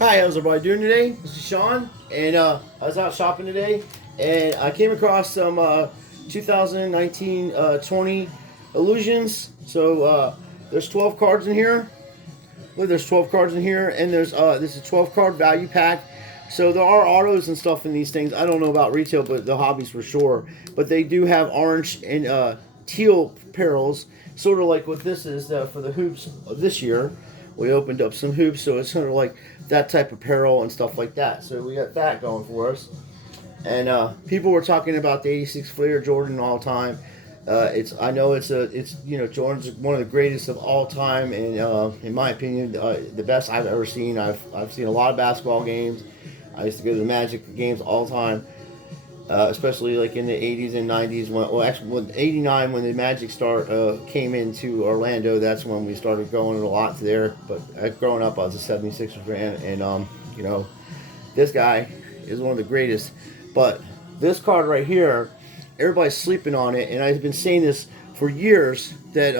Hi, how's everybody doing today? This is Sean, and I was out shopping today, and I came across some 2019 20 illusions. So there's 12 cards in here. Look, there's 12 cards in here, and there's this is a 12 card value pack. So there are autos and stuff in these things. I don't know about retail, but the hobbies for sure. But they do have orange and teal perils, sort of like what this is for the hoops of this year. We opened up some hoops, so it's sort of like that type of peril and stuff like that. So we got that going for us. And people were talking about the '86 Flair Jordan all time. I know it's Jordan's one of the greatest of all time, and in my opinion, the best I've ever seen. I've seen a lot of basketball games. I used to go to the Magic games all the time, especially like in the '80s and '90s. When '89 when the Magic came into Orlando, that's when we started going a lot there. But growing up, I was a '76 fan, and this guy is one of the greatest. But this card right here, everybody's sleeping on it, and I've been saying this for years that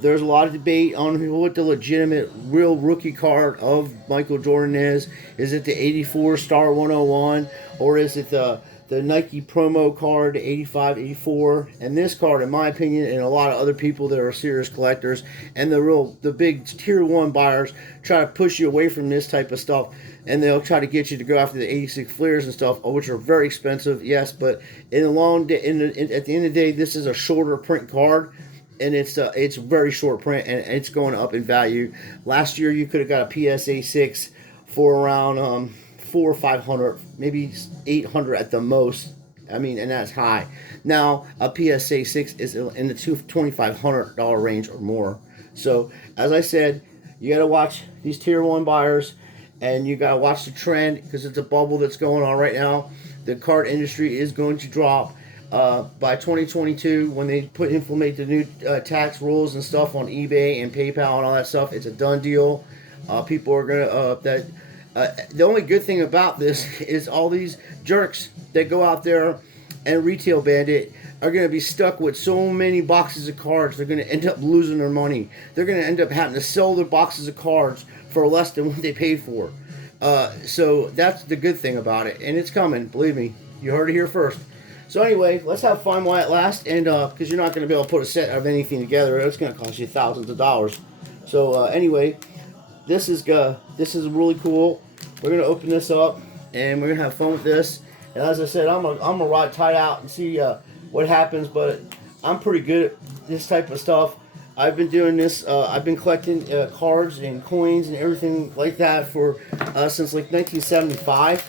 there's a lot of debate on what the legitimate, real rookie card of Michael Jordan is. Is it the '84 Star 101, or is it the Nike promo card, 85, 84? And this card, in my opinion, and a lot of other people that are serious collectors and the big tier one buyers try to push you away from this type of stuff, and they'll try to get you to go after the '86 Flares and stuff, which are very expensive, yes, but at the end of the day, this is a shorter print card, and it's very short print, and it's going up in value. Last year, you could have got a PSA 6 for around four or 500, maybe 800 at the most. I mean, and that's high. Now a PSA 6 is in the $2,500 range or more. So as I said, you got to watch these tier one buyers, and you got to watch the trend because it's a bubble that's going on right now. The card industry is going to drop. By 2022, when they implement the new tax rules and stuff on eBay and PayPal and all that stuff, it's a done deal. People are gonna the only good thing about this is all these jerks that go out there and retail bandit are going to be stuck with so many boxes of cards. They're going to end up losing their money. They're going to end up having to sell their boxes of cards for less than what they paid for. So that's the good thing about it, and it's coming. Believe me, you heard it here first. So anyway, let's have fun while it lasts, and because you're not going to be able to put a set of anything together, it's going to cost you thousands of dollars. So anyway, this is really cool. We're going to open this up, and we're going to have fun with this. And as I said, I'm gonna ride tight out and see what happens. But I'm pretty good at this type of stuff. I've been doing this. I've been collecting cards and coins and everything like that for since like 1975.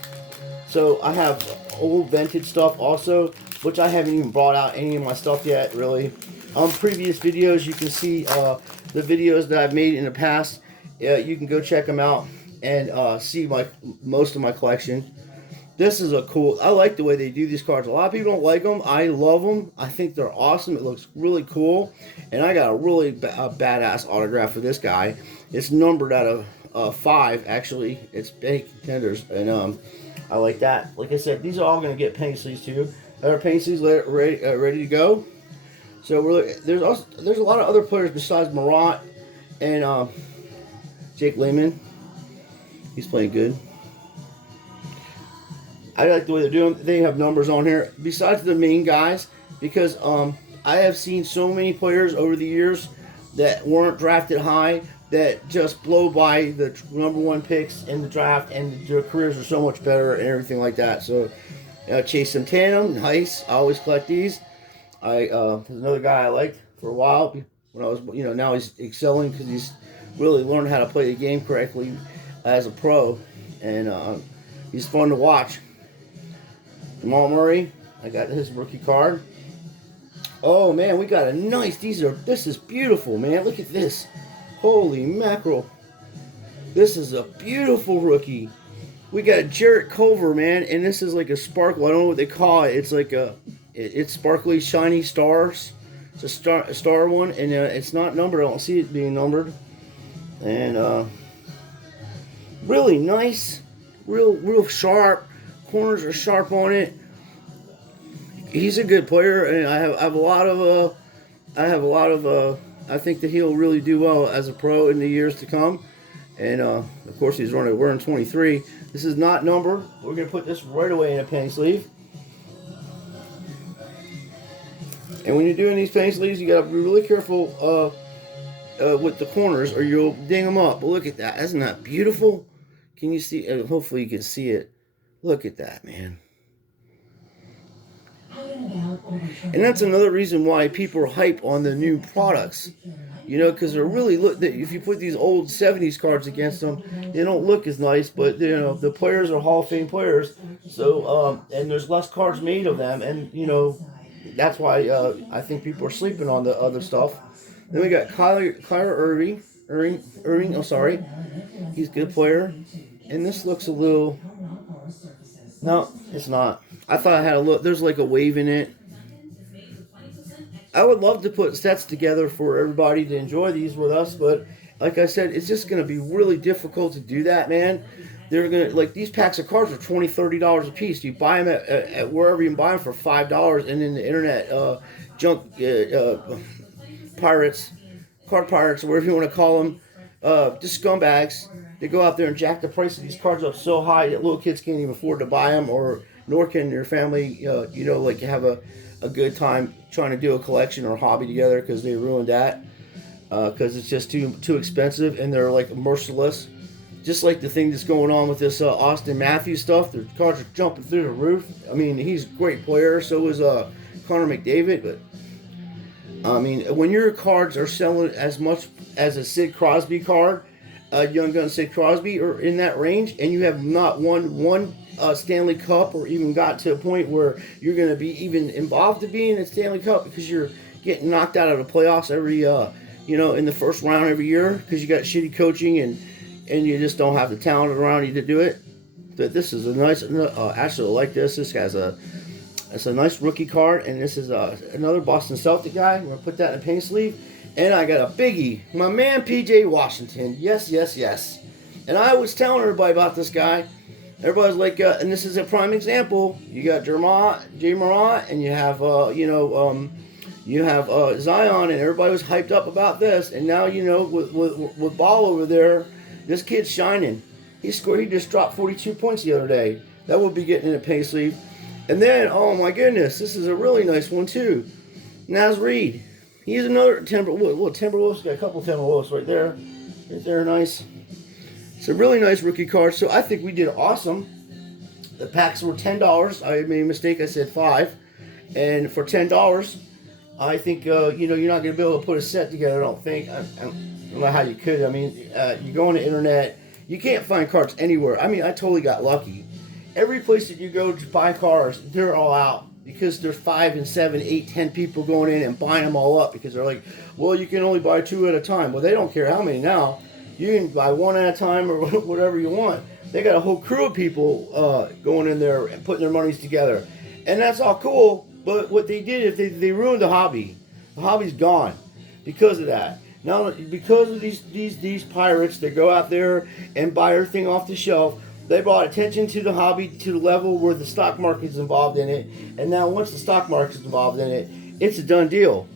So I have old vintage stuff also, which I haven't even brought out any of my stuff yet, really. On previous videos, you can see the videos that I've made in the past. You can go check them out and see most of my collection. This is a cool. I like the way they do these cards. A lot of people don't like them. I love them. I think they're awesome. It looks really cool, and I got a really badass autograph for this guy. It's numbered out of 5. Actually, it's big contenders, and I like that. Like I said, these are all going to get paint sleeves too. Our paint sleeves ready to go. So there's a lot of other players besides Morant and Jake Lehman. He's playing good. I like the way they're doing. They have numbers on here besides the main guys, because I have seen so many players over the years that weren't drafted high that just blow by the number 1 picks in the draft, and their careers are so much better and everything like that. So Chase Santana, nice. I always collect these. There's another guy I liked for a while when I was, now he's excelling because he's really learned how to play the game correctly as a pro, and he's fun to watch. Jamal Murray, I got his rookie card. Oh man, we got a nice. This is beautiful, man. Look at this. Holy mackerel! This is a beautiful rookie. We got Jarrett Culver, man, and this is like a sparkle. I don't know what they call it. It's like it's sparkly, shiny stars. It's a star one, and it's not numbered. I don't see it being numbered. And really nice, real sharp. Corners are sharp on it. He's a good player, and I have a lot of I think that he'll really do well as a pro in the years to come. And of course, he's wearing 23. This is not numbered. We're gonna put this right away in a penny sleeve. And when you're doing these penny sleeves, you gotta be really careful with the corners, or you'll ding them up. But look at that! Isn't that beautiful? Can you see? Hopefully, you can see it. Look at that, man. And that's another reason why people are hype on the new products. You know, because they're really if you put these old 70s cards against them, they don't look as nice. But you know, the players are Hall of Fame players, so and there's less cards made of them, and you know, that's why I think people are sleeping on the other stuff. Then we got Kyler Irving. I'm sorry, he's a good player, and this looks a little. No, it's not. I thought I had a look. There's like a wave in it. I would love to put sets together for everybody to enjoy these with us, but like I said, it's just going to be really difficult to do that, man. They're going to, like, these packs of cards are $20, $30 a piece. You buy them at wherever you can buy them for $5, and then the internet junk pirates, card pirates, or whatever you want to call them, just scumbags. They go out there and jack the price of these cards up so high that little kids can't even afford to buy them, or nor can your family, like have a good time trying to do a collection or hobby together, because they ruined that because it's just too expensive, and they're like merciless. Just like the thing that's going on with this Austin Matthews stuff, their cards are jumping through the roof. I mean, he's a great player. So is Connor McDavid. But I mean, when your cards are selling as much as a Sid Crosby card, Young Gun Sid Crosby, or in that range, and you have not won one Stanley Cup, or even got to a point where you're going to be even involved to be in a Stanley Cup, because you're getting knocked out of the playoffs every, in the first round every year, because you got shitty coaching and you just don't have the talent around you to do it. But this is a nice, actually I like this. This guy's it's a nice rookie card, and this is another Boston Celtic guy. We're going to put that in a paint sleeve. And I got a biggie, my man P.J. Washington. Yes. And I was telling everybody about this guy. Everybody's like, and this is a prime example. You got Jay Morant, and you have, Zion, and everybody was hyped up about this. And now, with Ball over there, this kid's shining. He just dropped 42 points the other day. That would be getting in a paint sleeve. And then, oh my goodness, this is a really nice one too. Naz Reid. He's another Timberwolves. Got a couple Timberwolves right there. Right there, nice. It's a really nice rookie card. So I think we did awesome. The packs were $10. I made a mistake. I said $5. And for $10, I think, you're not going to be able to put a set together, I don't think. I don't know how you could. I mean, you go on the internet. You can't find cards anywhere. I mean, I totally got lucky. Every place that you go to buy cars, they're all out. Because there's 5 and 7, 8, 10 people going in and buying them all up, because they're like, well, you can only buy 2 at a time. Well, they don't care how many now. You can buy 1 at a time, or whatever you want. They got a whole crew of people going in there and putting their monies together. And that's all cool, but what they did is they ruined the hobby. The hobby's gone because of that. Now, because of these pirates that go out there and buy everything off the shelf, they brought attention to the hobby to the level where the stock market's involved in it. And now once the stock market's involved in it, it's a done deal.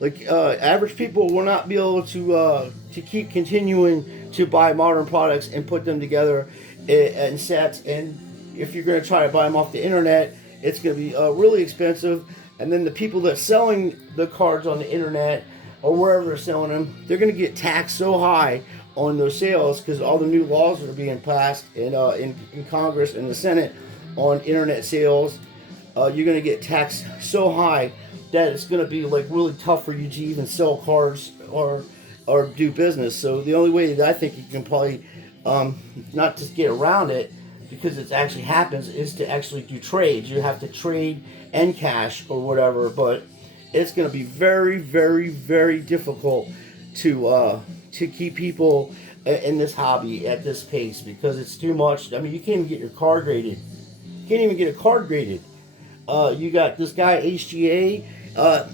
Like, average people will not be able to keep continuing to buy modern products and put them together in sets. And if you're going to try to buy them off the internet, it's going to be really expensive. And then the people that's selling the cards on the internet or wherever they're selling them, they're going to get taxed so high on those sales, because all the new laws that are being passed in Congress and the Senate on internet sales, you're going to get taxed so high that it's going to be like really tough for you to even sell cards or do business. So the only way that I think you can probably not just get around it, because it actually happens, is to actually do trades. You have to trade and cash or whatever, but it's going to be very, very, very difficult to keep people in this hobby at this pace, because it's too much. I mean, you can't even get your card graded. You can't even get a card graded. You got this guy HGA.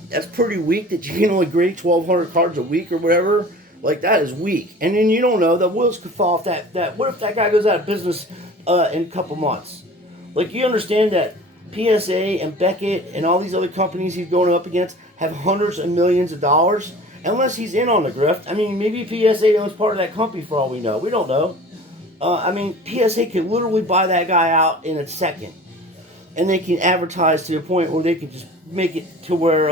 That's pretty weak that you can only grade 1,200 cards a week or whatever. Like, that is weak. And then you don't know, the wheels could fall off that. What if that guy goes out of business in a couple months? Like, you understand that PSA and Beckett and all these other companies he's going up against have hundreds of millions of dollars. unless he's in on the grift. I mean, maybe PSA owns part of that company for all we know. We don't know. I mean, PSA can literally buy that guy out in a second, and they can advertise to a point where they can just make it to where,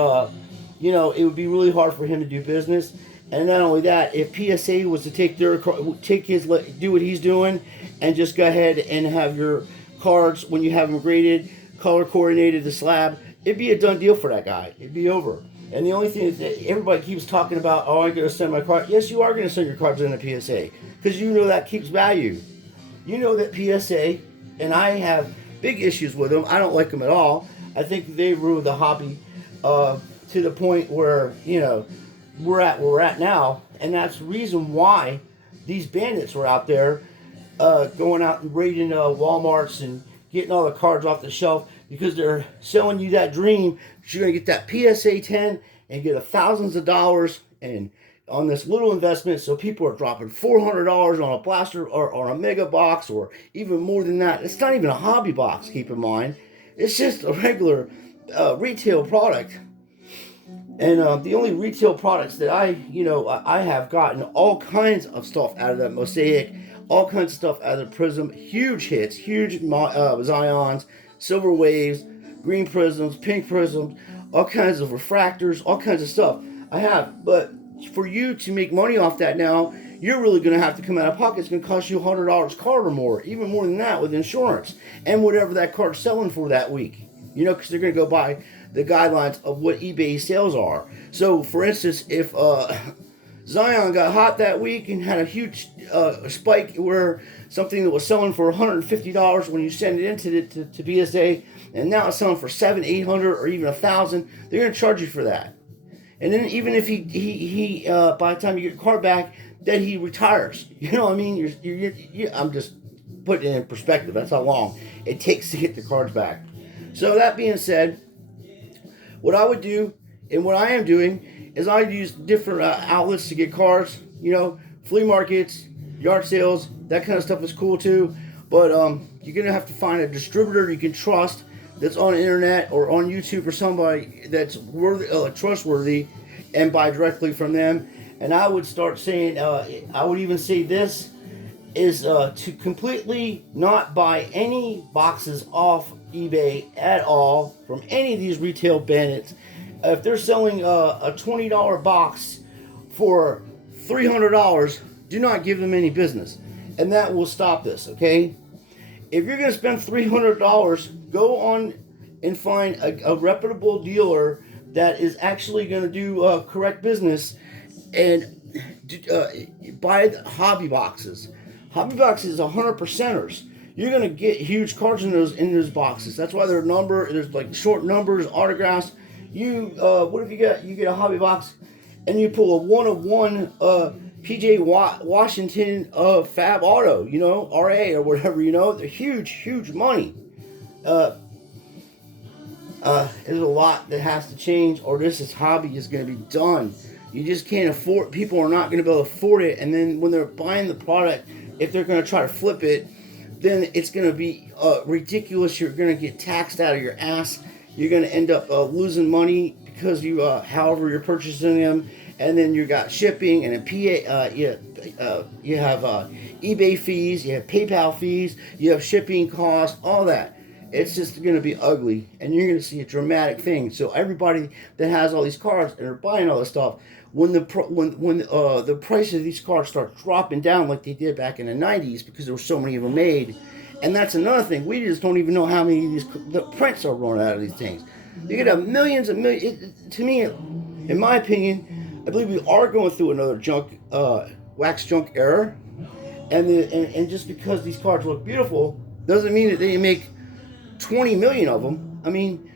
it would be really hard for him to do business. And not only that, if PSA was to do what he's doing, and just go ahead and have your cards when you have them graded, color coordinated, the slab, it'd be a done deal for that guy. It'd be over. And the only thing is that everybody keeps talking about, oh, I'm going to send my card. Yes, you are going to send your cards in to PSA, because you know that keeps value. You know that PSA, and I have big issues with them. I don't like them at all. I think they ruined the hobby to the point where, we're at where we're at now. And that's the reason why these bandits were out there going out and raiding Walmarts and getting all the cards off the shelf, because they're selling you that dream that you're going to get that PSA 10 and get thousands of dollars and on this little investment. So people are dropping $400 on a blaster or a mega box, or even more than that. It's not even a hobby box, keep in mind. It's just a regular retail product. And the only retail products that I have gotten all kinds of stuff out of that Mosaic, all kinds of stuff out of the Prism, huge hits, huge Zions, silver waves, green prisms, pink prisms, all kinds of refractors, all kinds of stuff I have. But for you to make money off that now, you're really going to have to come out of pocket. It's going to cost you $100 card or more, even more than that with insurance and whatever that card's selling for that week. Because they're going to go by the guidelines of what eBay sales are. So, for instance, if Zion got hot that week and had a huge spike where something that was selling for $150 when you send it into to BSA, and now it's selling for $700, $800, or even $1,000, they're going to charge you for that. And then even if he by the time you get the card back, then he retires. You know what I mean? I'm just putting it in perspective. That's how long it takes to get the cards back. So that being said, what I would do, and what I am doing, is I use different outlets to get cards. Flea markets, yard sales, that kind of stuff is cool too. But you're going to have to find a distributor you can trust that's on the internet or on YouTube, or somebody that's trustworthy, and buy directly from them. And I would start saying, I would even say this is to completely not buy any boxes off eBay at all from any of these retail bandits. If they're selling a $20 box for $300, do not give them any business, and that will stop this. Okay, if you're going to spend $300, go on and find a reputable dealer that is actually going to do correct business, and buy hobby boxes. Hobby boxes are 100%ers. You're going to get huge cards in those boxes. That's why there's like short numbers, autographs. What if you get a hobby box and you pull a 1/1 PJ Washington Fab Auto, RA or whatever, they're huge money. There's a lot that has to change, or this hobby is going to be done. You just can't afford. People are not going to be able to afford it, and then when they're buying the product, if they're going to try to flip it, then it's going to be ridiculous. You're going to get taxed out of your ass. You're going to end up losing money because however you're purchasing them, and then you got shipping and you have eBay fees, you have PayPal fees, you have shipping costs, all that. It's just going to be ugly, and you're going to see a dramatic thing. So everybody that has all these cards and are buying all this stuff, when the price of these cards start dropping down like they did back in the 90s, because there were so many of them made. And that's another thing. We just don't even know how many of the prints are running out of these things. You could have millions and millions. To me, in my opinion, I believe we are going through another wax junk era. And just because these cards look beautiful doesn't mean that they make 20 million of them. I mean,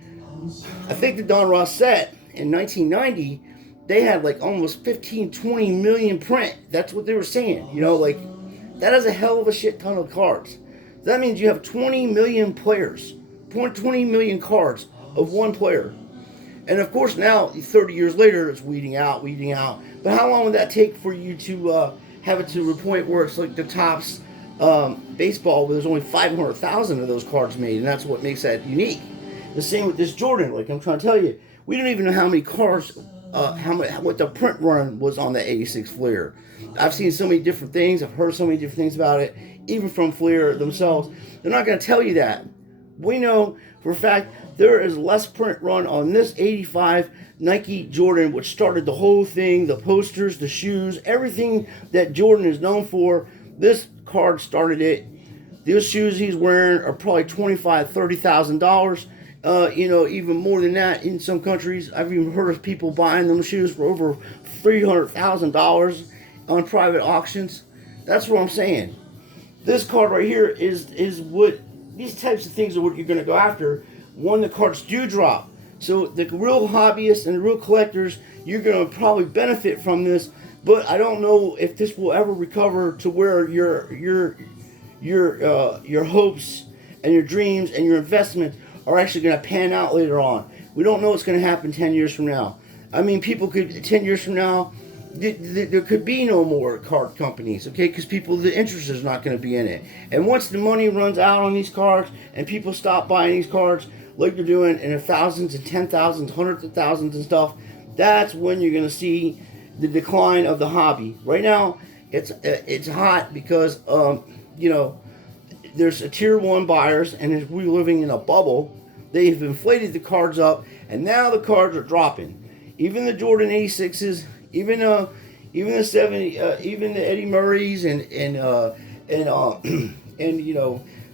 I think the Don Ross set in 1990, they had like almost 15, 20 million print. That's what they were saying. That is a hell of a shit ton of cards. That means you have 20 million players, 20 million cards of one player. And of course now, 30 years later, it's weeding out. But how long would that take for you to have it to a point where it's like the Topps baseball, where there's only 500,000 of those cards made, and that's what makes that unique. The same with this Jordan. Like I'm trying to tell you, we don't even know how many cards what the print run was on the '86 Fleer. I've seen so many different things. I've heard so many different things about it, even from Fleer themselves. They're not going to tell you that. We know for a fact there is less print run on this '85 Nike Jordan, which started the whole thing, the posters, the shoes, everything that Jordan is known for. This card started it. Those shoes he's wearing are probably $25,000, $30,000. Even more than that in some countries. I've even heard of people buying them shoes for over $300,000 on private auctions. That's what I'm saying. This card right here is what these types of things are what you're going to go after when the cards do drop. So the real hobbyists and the real collectors, you're going to probably benefit from this. But I don't know if this will ever recover to where your hopes and your dreams and your investments are actually going to pan out later on. We don't know what's going to happen 10 years from now. I mean, people could, 10 years from now, there could be no more card companies, okay? Because the interest is not going to be in it. And once the money runs out on these cards and people stop buying these cards like they're doing in the thousands and 10,000s, hundreds of thousands and stuff, that's when you're going to see the decline of the hobby. Right now, it's hot because, there's a tier 1 buyers, and we're living in a bubble. They've inflated the cards up, and now the cards are dropping. Even the Jordan 86s, even the 70, even the Eddie Murrays and the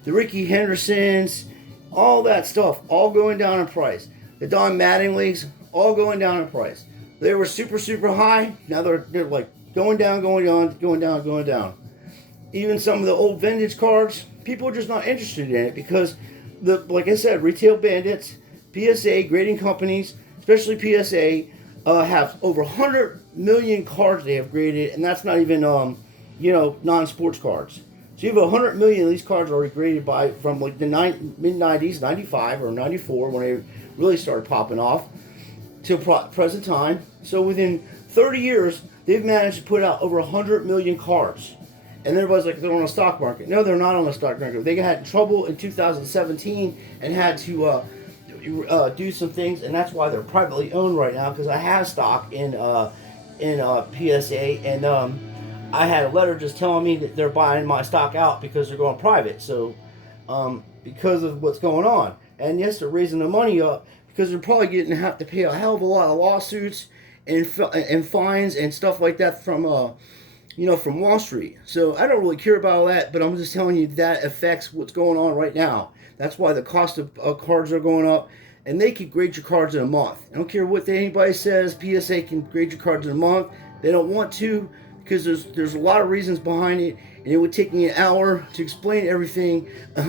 Ricky Hendersons, all that stuff, all going down in price. The Don Mattingleys, all going down in price. They were super, super high. Now they're like going down, going down, going down, going down. Even some of the old vintage cards, people are just not interested in it because, like I said, retail bandits, PSA, grading companies, especially PSA, have over 100 million cards they have graded, and that's not even, non-sports cards. So you have 100 million of these cards already graded from like the mid-90s, 95 or 94, when they really started popping off, to present time. So within 30 years, they've managed to put out over 100 million cards. And everybody's like, they're on the stock market. No, they're not on the stock market. They had trouble in 2017 and had to do some things, and that's why they're privately owned right now, because I have stock in PSA, and I had a letter just telling me that they're buying my stock out because they're going private. So because of what's going on. And yes, they're raising the money up because they're probably going to have to pay a hell of a lot of lawsuits and fines and stuff like that from Wall Street. So I don't really care about all that, but I'm just telling you that affects what's going on right now. That's why the cost of cards are going up, and they can grade your cards in a month. I don't care what anybody says. PSA can grade your cards in a month. They don't want to because there's a lot of reasons behind it, and it would take me an hour to explain everything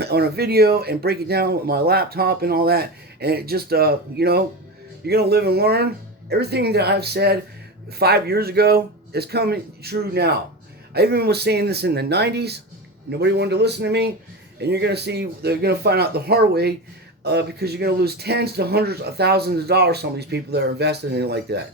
on a video and break it down with my laptop and all that. And it just, you're gonna live and learn. Everything that I've said 5 years ago is coming true now. I even was saying this in the 90s. Nobody wanted to listen to me. And you're going to see, they're going to find out the hard way because you're going to lose tens to hundreds of thousands of dollars, some of these people that are invested in it like that.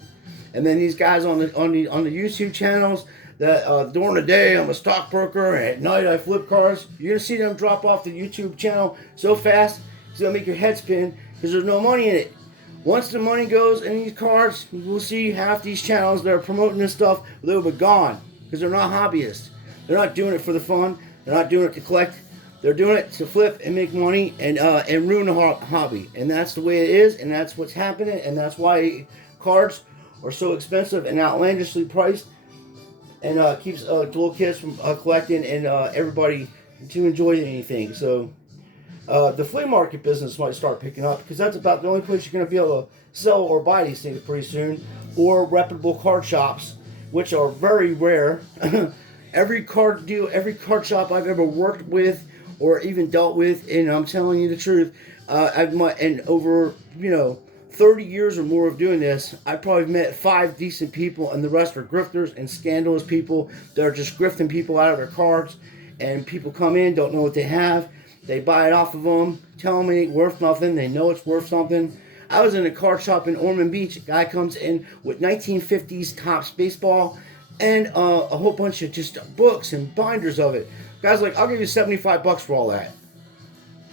And then these guys on the YouTube channels that during the day I'm a stockbroker and at night I flip cars. You're going to see them drop off the YouTube channel so fast it's going to make your head spin because there's no money in it. Once the money goes in these cards, we'll see half these channels that are promoting this stuff, they'll be gone because they're not hobbyists. They're not doing it for the fun. They're not doing it to collect. They're doing it to flip and make money and ruin the hobby. And that's the way it is, and that's what's happening, and that's why cards are so expensive and outlandishly priced, and keeps little kids from collecting and everybody to enjoy anything. So the flea market business might start picking up because that's about the only place you're going to be able to sell or buy these things pretty soon, or reputable card shops, which are very rare. Every card shop I've ever worked with or even dealt with, and I'm telling you the truth, and over 30 years or more of doing this, I probably met 5 decent people, and the rest are grifters and scandalous people that are just grifting people out of their cards. And people come in, don't know what they have. They buy it off of them, tell them it ain't worth nothing. They know it's worth something. I was in a card shop in Ormond Beach. A guy comes in with 1950s Topps baseball and a whole bunch of just books and binders of it. Guy's like, I'll give you $75 for all that.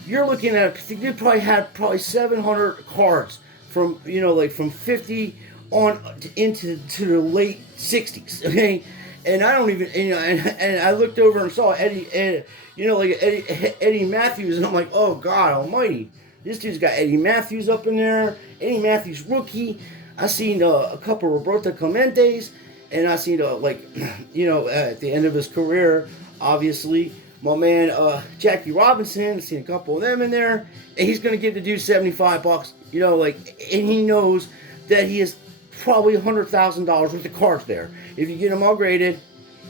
You're looking at, you probably had 700 cards from, from 50 on into the late 60s. Okay, and I don't even and I looked over and saw Eddie Matthews, and I'm like, oh God Almighty, this dude's got Eddie Matthews up in there. Eddie Matthews rookie. I seen a couple Roberto Clementes, and I seen at the end of his career, obviously, my man Jackie Robinson. I seen a couple of them in there, and he's gonna give the dude $75. And he knows that he has probably $100,000 worth of cards there. If you get them all graded,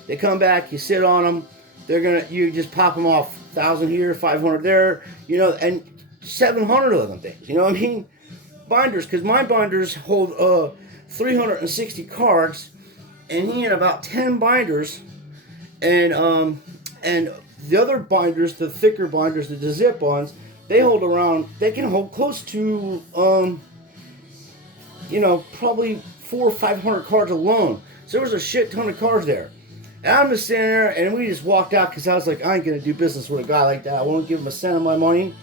they come back, you sit on them, you just pop them off, 1,000 here, 500 there, and 700 of them things. You know what I mean? Binders, because my binders hold 360 cards, and he had about 10 binders, and the other binders, the thicker binders, the zip ones, they can hold close to probably 400 or 500 cards alone. So there was a shit ton of cards there. And I'm just sitting there, and we just walked out because I was like, I ain't gonna do business with a guy like that. I won't give him a cent of my money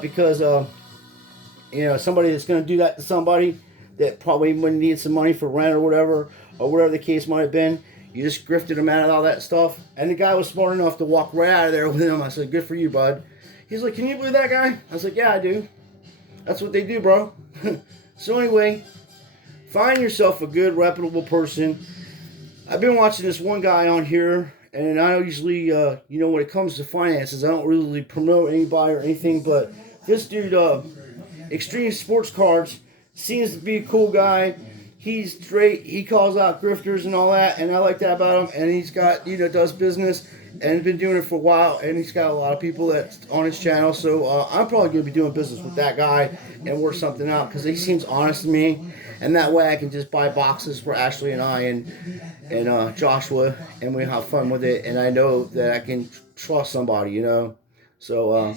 because somebody that's gonna do that to somebody that probably wouldn't need some money for rent or whatever the case might have been. You just grifted him out of all that stuff. And the guy was smart enough to walk right out of there with him. I said, good for you, bud. He's like, can you believe that guy? I was like, yeah, I do. That's what they do, bro. So anyway, find yourself a good, reputable person. I've been watching this one guy on here, and I usually, when it comes to finances, I don't really promote anybody or anything, but this dude, Extreme Sports Cards, seems to be a cool guy. He's straight. He calls out grifters and all that, and I like that about him. And he's got, does business and been doing it for a while, and he's got a lot of people that's on his channel. So I'm probably going to be doing business with that guy and work something out because he seems honest to me, and that way I can just buy boxes for Ashley and I and Joshua, and we have fun with it. And I know that I can trust somebody, So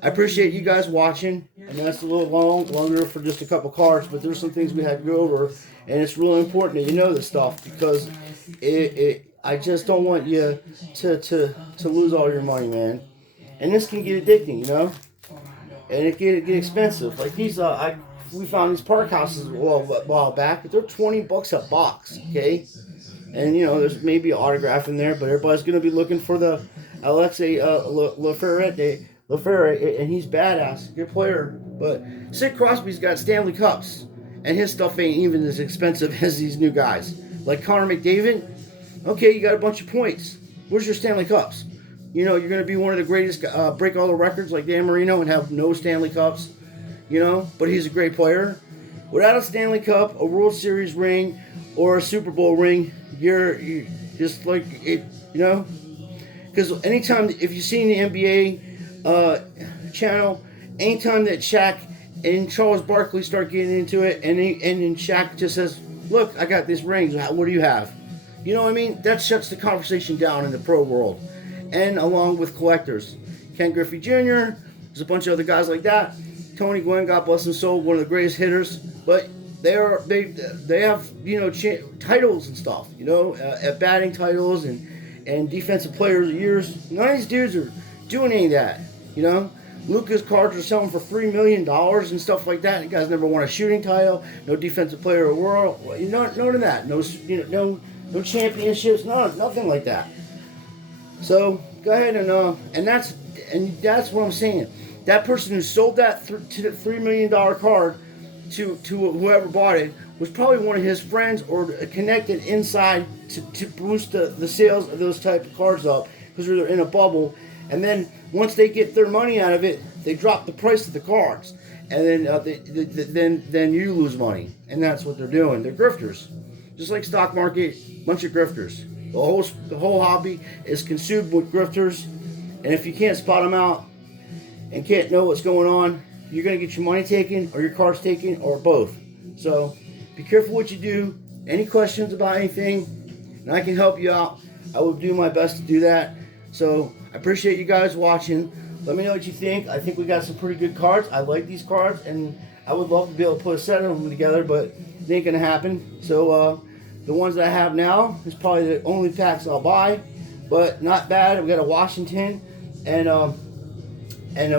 I appreciate you guys watching. I know it's a little longer for just a couple cards, but there's some things we had to go over, and it's really important that you know this stuff because I just don't want you to lose all your money, man. And this can get addicting, and it get expensive. Like these, we found these park houses a while back, but they're $20 a box, okay? And there's maybe an autograph in there, but everybody's gonna be looking for the Alexei Lafayette, and he's badass, good player. But Sid Crosby's got Stanley Cups, and his stuff ain't even as expensive as these new guys. Like Connor McDavid, okay, you got a bunch of points. Where's your Stanley Cups? You're going to be one of the greatest, break all the records like Dan Marino and have no Stanley Cups, but he's a great player. Without a Stanley Cup, a World Series ring, or a Super Bowl ring, you're just like it, because anytime, if you've seen the NBA channel, anytime that Shaq and Charles Barkley start getting into it, and then Shaq just says, look, I got these rings, what do you have? You know what I mean? That shuts the conversation down in the pro world. And along with collectors. Ken Griffey Jr., there's a bunch of other guys like that. Tony Gwynn, God bless his soul, one of the greatest hitters. But they have, titles and stuff, at batting titles and defensive players of the years. None of these dudes are doing any of that, Lucas cards are selling for $3 million and stuff like that. You guys never won a shooting title, no defensive player of the world, none of that. No championships, nothing like that. So go ahead and that's what I'm saying. That person who sold that $3 million card to whoever bought it was probably one of his friends or connected inside to boost the sales of those type of cards up because they're in a bubble. And then once they get their money out of it, they drop the price of the cards, and then then you lose money, and that's what they're doing. They're grifters, just like stock market, bunch of grifters. The whole hobby is consumed with grifters, and if you can't spot them out and can't know what's going on, you're gonna get your money taken or your cards taken or both. So be careful what you do. Any questions about anything, and I can help you out, I will do my best to do that. So I appreciate you guys watching. Let me know what you think. I think we got some pretty good cards. I like these cards, and I would love to be able to put a set of them together, but it ain't gonna happen. So the ones that I have now is probably the only packs I'll buy, but not bad. We got a Washington and a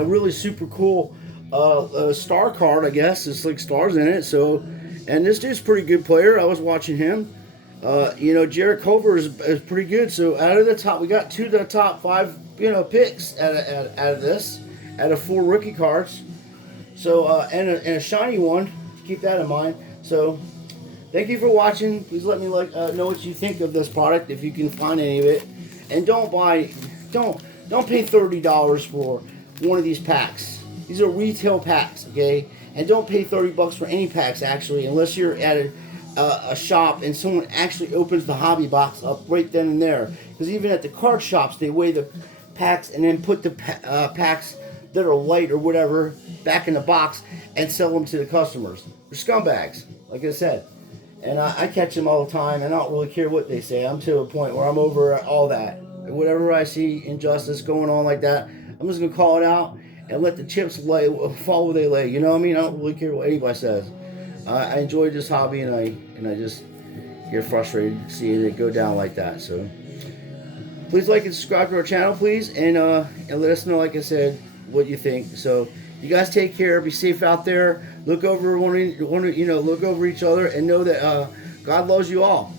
really super cool star card. I guess it's like stars in it. So And this dude's a pretty good player. I was watching him. You know, Jared Culver is pretty good. So out of the top, we got 2 of the top 5, you know, picks out of this, out of 4 rookie cards. So and a shiny one. Keep that in mind. So thank you for watching. Please let me know what you think of this product if you can find any of it. And don't pay $30 for one of these packs. These are retail packs, okay? And don't pay $30 for any packs actually, unless you're at a shop and someone actually opens the hobby box up right then and there. Because even at the card shops, they weigh the packs and then put the packs that are light or whatever back in the box and sell them to the customers. They're scumbags, like I said. And I catch them all the time, and I don't really care what they say. I'm to a point where I'm over all that. Whatever I see injustice going on like that, I'm just going to call it out and let the chips fall where they lay. You know what I mean? I don't really care what anybody says. I enjoy this hobby, and I just get frustrated seeing it go down like that. So please like and subscribe to our channel, please, and let us know, like I said, what you think. So you guys take care, be safe out there, look over look over each other, and know that God loves you all.